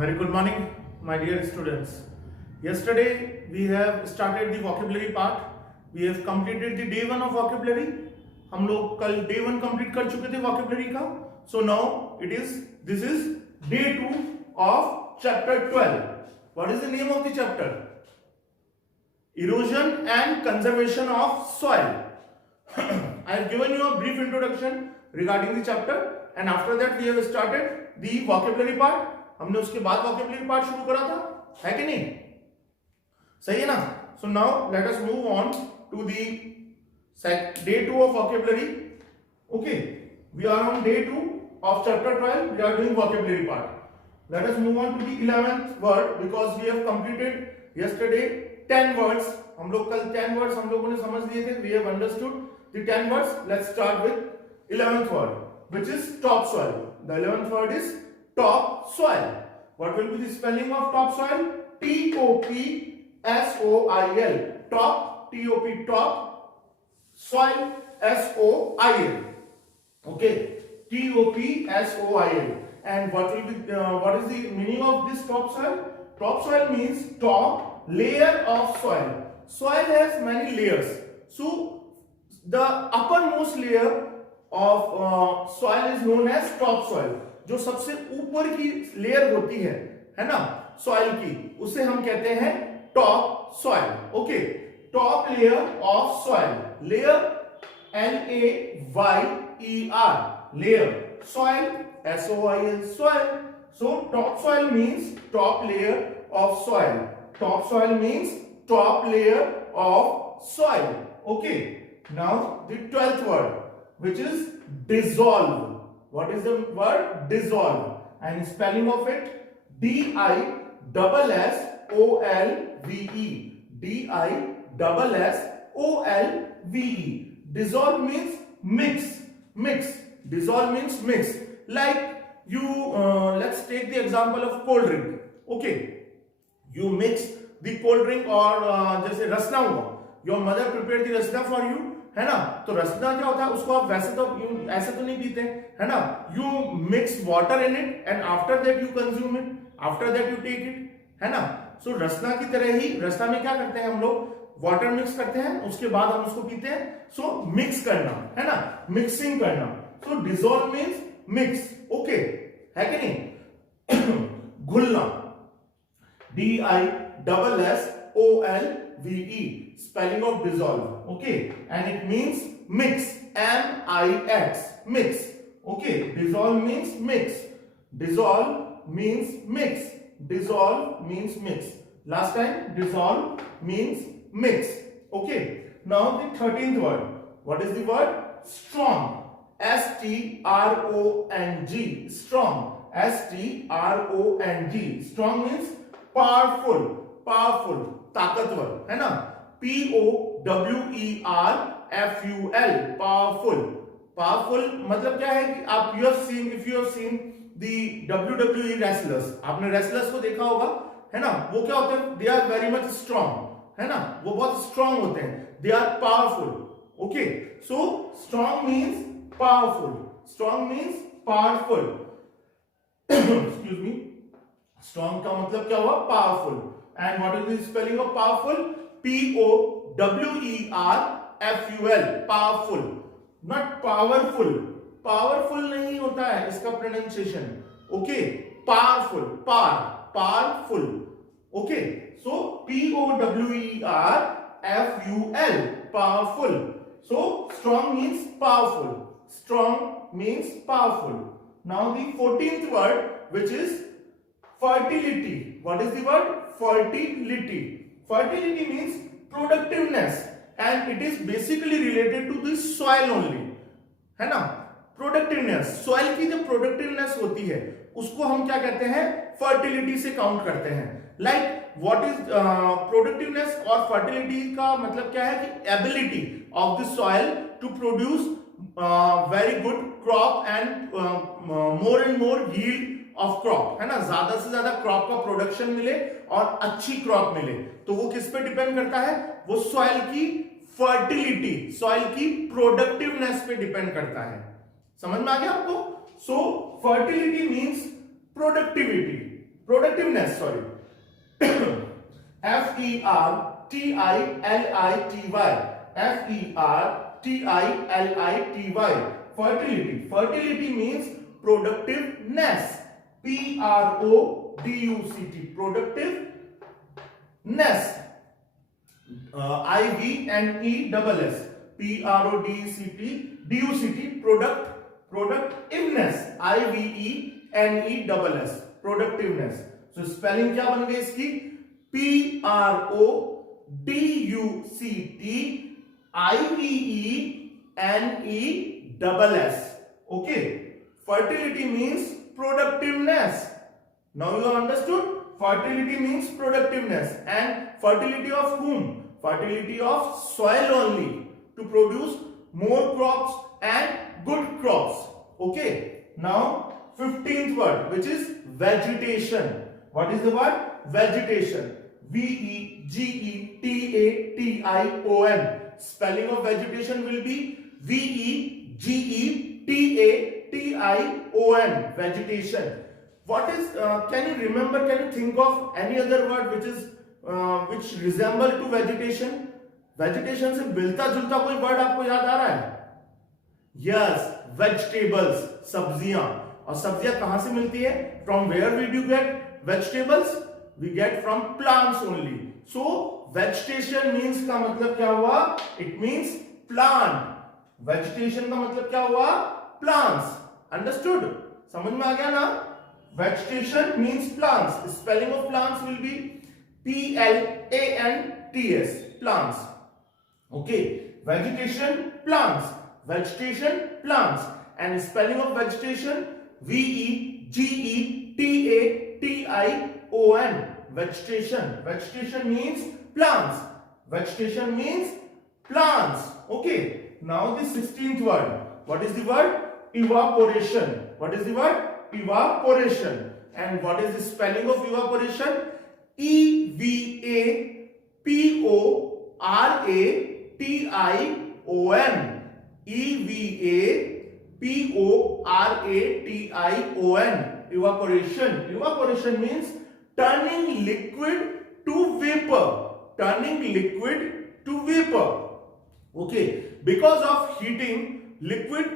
Very good morning, my dear students. Yesterday we have started the vocabulary part. We have completed the day 1 of vocabulary. हम लोग कल day 1 complete कर चुके थे vocabulary का. So now this is day 2 of chapter 12. What is the name of the chapter? Erosion and conservation of soil. I have given you a brief introduction regarding the chapter, and after that we have started the vocabulary part. हमने उसके बाद vocabulary part शुरू करा था, है कि नहीं? सही है ना? So now let us move on to the day 2 of vocabulary. Okay, we are on day 2 of chapter 12. We are doing vocabulary part. Let us move on to the 11th word because we have completed yesterday 10 words. हम लोग कल 10 words हम लोगों ने समझ लिए थे. We have understood the 10 words. Let's start with 11th word, which is topsoil. The 11th word is topsoil. What will be the spelling of topsoil? T-O-P-S-O-I-L. Top, T-O-P, top, soil, S-O-I-L. Okay, T-O-P-S-O-I-L. And what is the meaning of this topsoil? Topsoil means top layer of soil. Soil has many layers. So the uppermost layer of soil is known as topsoil. जो सबसे ऊपर की layer होती है ना soil की, उसे हम कहते हैं top soil. Okay, top layer of soil. Layer LAYER, layer. Soil SOIL, soil. So top soil means top layer of soil. Top soil means top layer of soil. Okay, now the 12th word, which is dissolve. What is the word? Dissolve. And spelling of it? D-I-S-S-O-L-V-E. D-I-S-S-O-L-V-E. Dissolve means mix. Mix. Dissolve means mix. Like you, let's take the example of cold drink. Okay. You mix the cold drink or जैसे रसना हुआ. Your mother prepared the rasna for you. है ना? तो रसना क्या होता है, उसको आप वैसे तो ऐसे तो नहीं पीते, है ना? You mix water in it and after that you consume it, after that you take it, है ना? सो रसना की तरह ही, रसना में क्या करते हैं हम लोग? वाटर मिक्स करते हैं, उसके बाद हम उसको पीते हैं. सो मिक्स करना, है ना? मिक्सिंग करना. सो डिसॉल्व मींस मिक्स. ओके, है कि नहीं? घुलना. DISSOLVE, spelling of dissolve. Okay, and it means mix. MIX, mix. Okay, dissolve means mix. Dissolve means mix. Dissolve means mix. Last time, dissolve means mix. Okay, now the 13th word. What is the word? Strong. STRONG. Strong. STRONG. Strong means powerful. Powerful, ताकतवर, है ना? POWERFUL, powerful. Powerful मतलब क्या है कि आप if you have seen the WWE wrestlers, आपने wrestlers को देखा होगा, है ना? वो क्या होते हैं? They are very much strong, है ना? वो बहुत strong होते हैं. They are powerful. Okay, so strong means powerful. Strong means powerful. Excuse me. Strong का मतलब क्या हुआ? Powerful. And what is the spelling of powerful? POWERFUL, powerful, not powerful. Powerful नहीं होता है इसका pronunciation. Okay, powerful, powerful. Okay, so POWERFUL, powerful. So strong means powerful. Strong means powerful. Now the 14th word, which is fertility. What is the word? Fertility. Fertility means productiveness, and it is basically related to the soil only, है ना? Productiveness, soil की जो productiveness होती है उसको हम क्या कहते हैं? Fertility से काउंट करते हैं. Like what is productiveness और fertility का मतलब क्या है कि ability of the soil to produce very good crop and more and more yield of crop, है ना? ज्यादा से ज्यादा क्रॉप का प्रोडक्शन मिले और अच्छी क्रॉप मिले, तो वो किस पे डिपेंड करता है? वो सॉइल की फर्टिलिटी, सॉइल की प्रोडक्टिवनेस पे डिपेंड करता है. समझ में आ गया आपको? So fertility means productivity. Productiveness, sorry. Fertility. Fertility. Fertility. Fertility means productiveness. Product. Productiveness. IVNESS. PRODUCT. Productiveness. IVENESS. Productiveness. So spelling क्या बन गई इसकी? PRODUCTIVENESS. Okay. Fertility means productiveness. Now you have understood? Fertility means productiveness. And fertility of whom? Fertility of soil only, to produce more crops and good crops. Okay. Now 15th word, which is vegetation. What is the word? Vegetation. VEGETATION. Spelling of vegetation will be VEGETATION. Vegetation. What is? Can you remember? Can you think of any other word which is which resemble to vegetation? Vegetation से मिलता जुलता कोई word आपको याद आ रहा है? Yes, vegetables. सब्जियां. और सब्जियां कहां से मिलती है? From where we do get vegetables? We get from plants only. So vegetation means का मतलब क्या हुआ? It means plant. Vegetation का मतलब क्या हुआ? Plants. Understood? समझ में आ गया ना? Vegetation means plants. Spelling of plants will be PLANTS. Plants. Okay. Vegetation, plants. Vegetation, plants. And spelling of vegetation VEGETATION. Vegetation. Vegetation means plants. Vegetation means plants. Okay. Now the 16th word. What is the word? Evaporation. What is the word? Evaporation. And what is the spelling of evaporation? EVAPORATION. EVAPORATION. Evaporation. Evaporation means turning liquid to vapor. Turning liquid to vapor. Okay. Because of heating, liquid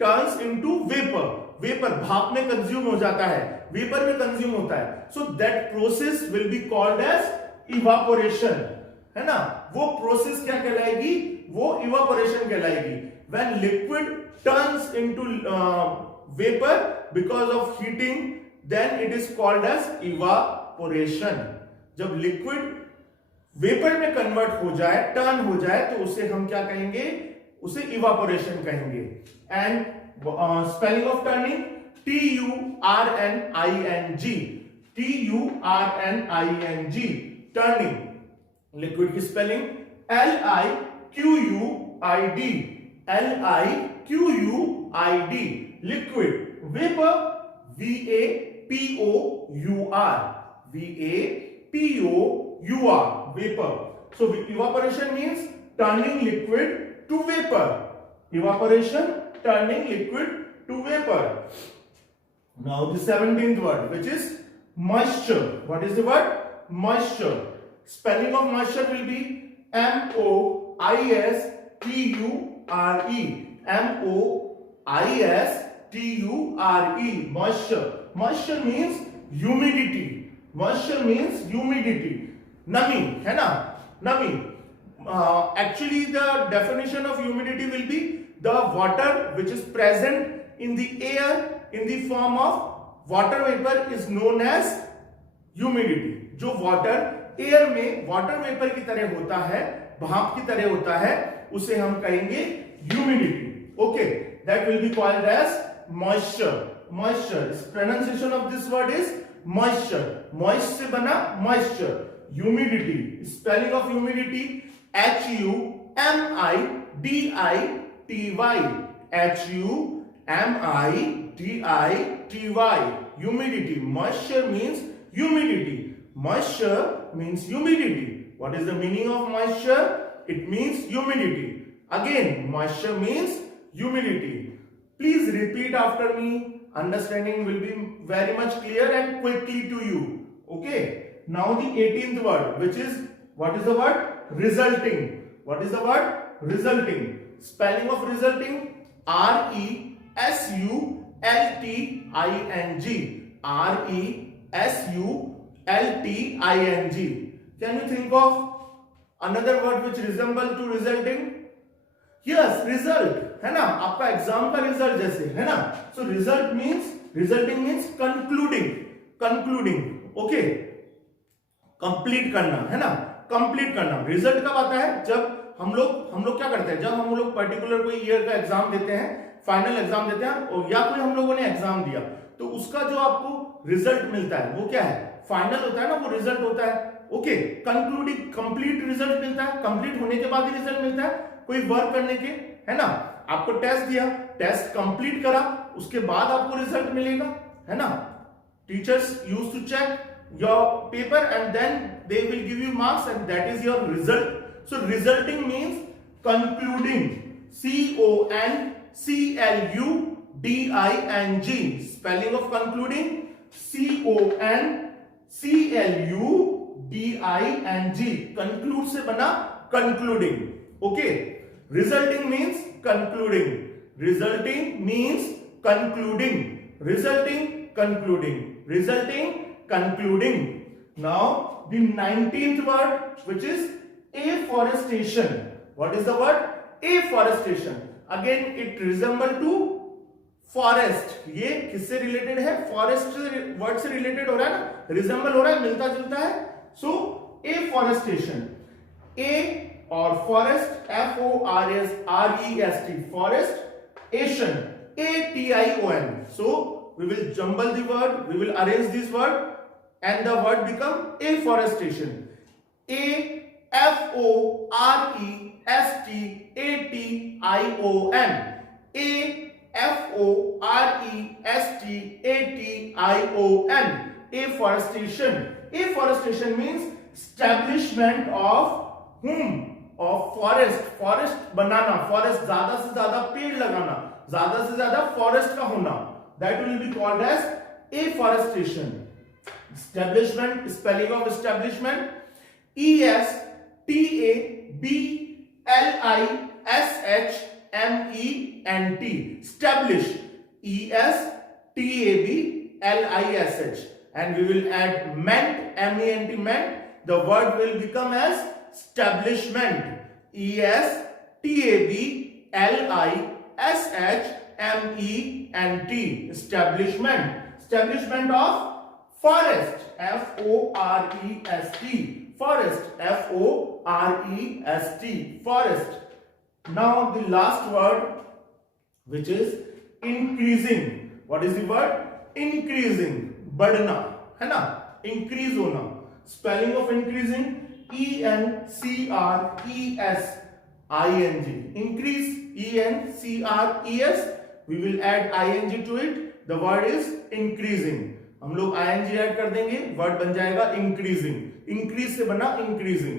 turns into vapor. Vapor भाप में consume हो जाता है, vapour में consume होता है. So that process will be called as evaporation. है ना? वो प्रोसेस क्या कहलाएगी? वो evaporation कहलाएगी. When liquid turns into vapor because of heating, then it is called as evaporation. जब liquid वेपर में कन्वर्ट हो जाए, टर्न हो जाए, तो उसे हम क्या कहेंगे? उसे इवापोरेशन कहेंगे. And spelling of turning TURNING. Turning. Liquid की spelling LIQUID. Liquid. Vapour VAPOUR. Vapor. So evaporation means turning liquid to vapor. Evaporation, turning liquid to vapor. Now the 17th word, which is moisture. What is the word? Moisture. Spelling of moisture will be MOISTURE. MOISTURE. Moisture. Moisture means humidity. Moisture means humidity. Nami, है ना? Nami. Actually, the definition of humidity will be the water which is present in the air in the form of water vapor is known as humidity. जो water air में water vapor की तरह होता है, भाप की तरह होता है, उसे हम कहेंगे humidity. Okay, that will be called as moisture. Moisture. Pronunciation of this word is moisture. Moist से बना moisture. Humidity. Spelling of humidity HUMIDITY. HUMIDITY. Humidity. Moisture means humidity. Moisture means humidity. What is the meaning of moisture? It means humidity. Again, moisture means humidity. Please repeat after me. understanding will be very much clear and quickly to you. Okay, now the 18th word, which is, what is the word? Resulting. What is the word? Resulting. Spelling of resulting: R-E-S-U-L-T-I-N-G. R-E-S-U-L-T-I-N-G. Can you think of another word which resemble to resulting? Yes, result, है ना, आपका exam का result जैसे, है ना. So result means, resulting means concluding. Concluding, okay, complete करना, है ना, कंप्लीट करना. रिजल्ट कब आता है? जब हम लोग क्या करते हैं, जब हम लोग पर्टिकुलर कोई ईयर का एग्जाम देते हैं, फाइनल एग्जाम देते हैं, और या कोई हम लोगों ने एग्जाम दिया, तो उसका जो आपको रिजल्ट मिलता है वो क्या है? फाइनल होता है ना, वो रिजल्ट होता है. ओके, कंक्लूडिंग, कंप्लीट रिजल्ट मिलता है. कंप्लीट होने के बाद ही रिजल्ट मिलता है. कोई वर्क करने के, है ना, आपको टेस्ट दिया, टेस्ट कंप्लीट करा, उसके बाद आपको रिजल्ट मिलेगा, है ना. Teachers use to check your paper and then they will give you marks and that is your result. So resulting means concluding. CONCLUDING. Spelling of concluding CONCLUDING. Conclude से बना concluding. Okay, resulting means concluding. Resulting means concluding. Resulting, concluding. Resulting, concluding. Now the 19th word, which is afforestation. What is the word? Afforestation. Again it resemble to forest. ये किससे related है? Forest word से related हो रहा है ना, resemble हो रहा है, मिलता जुलता है. So afforestation. A और forest, FOREST, forest, ation, ATION. So we will jumble the word, we will arrange this word and the word become afforestation. AFORESTATION. AFORESTATION. Afforestation. Afforestation means establishment of whom? Of forest. Forest banana, forest ज्यादा से ज्यादा पेड़ लगाना, ज्यादा से ज्यादा forest का होना, that will be called as afforestation. Establishment, spelling of establishment ESTABLISHMENT. establish, ESTABLISH, and we will add ment, MENT, ment. The word will become as establishment. ESTABLISHMENT. establishment. Establishment of forest. FOREST. forest. FOREST. forest. Now the last word, which is increasing. What is the word? Increasing. बढ़ना, है ना, increase होना. Spelling of increasing ENCRESING. increase, ENCRES. we will add ing to it. the word is increasing. हम लोग ing add कर देंगे, word बन जाएगा increasing. increase से बना increasing.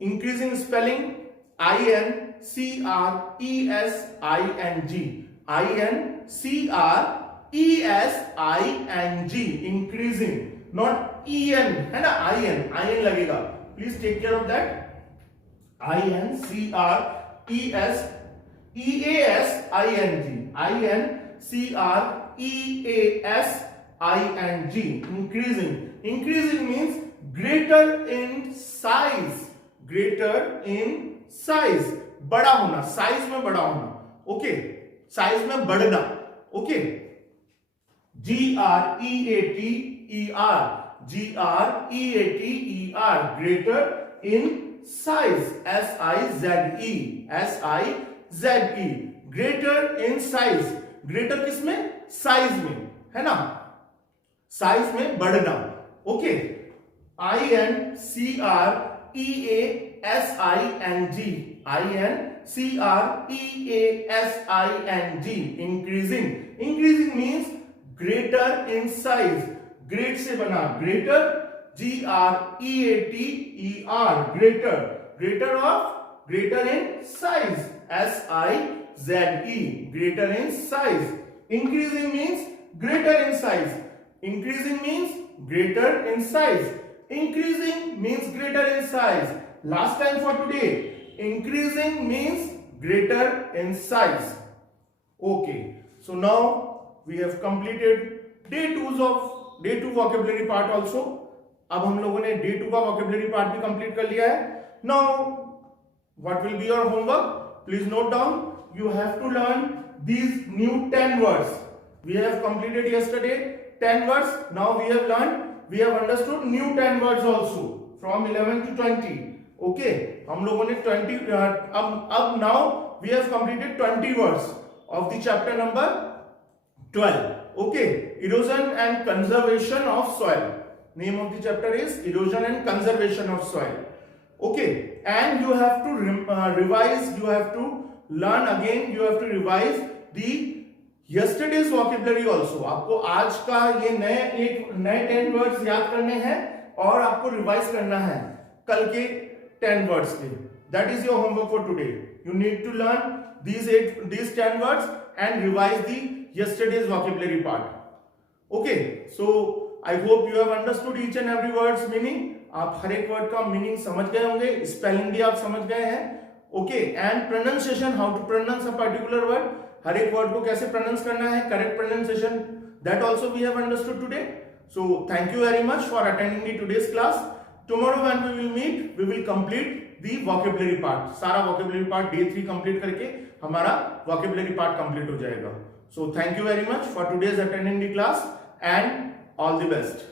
increasing spelling INCRESING. increasing, not en, है ना, in लगेगा. Please take care of that. INCRESING. increasing. increasing means greater in size. greater in size. बड़ा होना, साइज में बड़ा होना. ओके, साइज में बढ़ना. Okay, GREATER. greater in size. SIZE. greater in size. greater किसमें? साइज में, है ना, साइज में बढ़ना. Okay, INCREASING. increasing. increasing means greater in size. great से बना greater. GREATER. greater in size. SIZE. greater in size. increasing means greater in size. Increasing means greater in size. Increasing means greater in size. Last time for today, increasing means greater in size. Okay, so now we have completed day 2 vocabulary part also. अब हम लोगों ने day 2 का vocabulary part भी complete कर लिया है. Now what will be your homework? Please note down. You have to learn these new 10 words. We have completed yesterday 10 words. Now we have understood new 10 words also from 11 to 20. Okay, हम लोगों ने 20 अब now we have completed 20 words of the chapter number 12. Okay, erosion and conservation of soil. Name of the chapter is erosion and conservation of soil. Okay, and you have to revise, you have to learn again, you have to revise the yesterday's vocabulary also. आपको आज का ये नए 10 words याद करने हैं और आपको रिवाइज करना है कल के 10 words के. That is your homework for today. You need to learn these 10 words and revise the yesterday's vocabulary part. Okay, so I hope you have understood each and every word's meaning. आप हर एक word का meaning समझ गए होंगे, spelling भी आप समझ गए हैं. Okay, and pronunciation, how to pronounce a particular word, हर एक वर्ड को कैसे प्रोनाउंस करना है, correct pronunciation, that also we have understood today. So thank you very much for attending the today's class. Tomorrow when we will meet, we will complete the vocabulary part. सारा vocabulary part day 3 complete करके हमारा vocabulary part complete हो जाएगा. So thank you very much for today's attending the class and all the best.